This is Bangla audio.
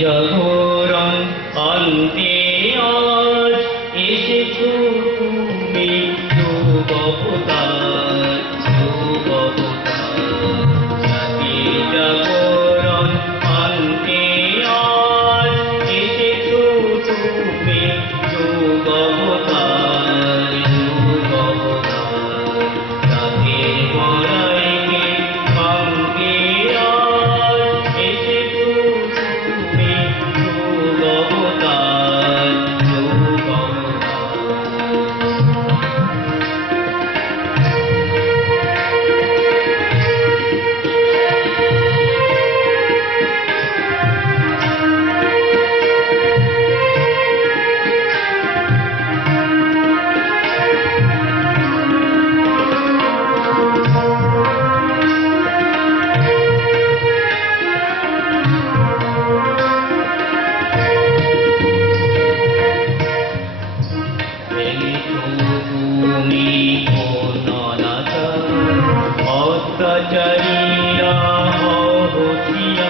জগরণ অন্তে অত্যাচারীরা হতিয়ার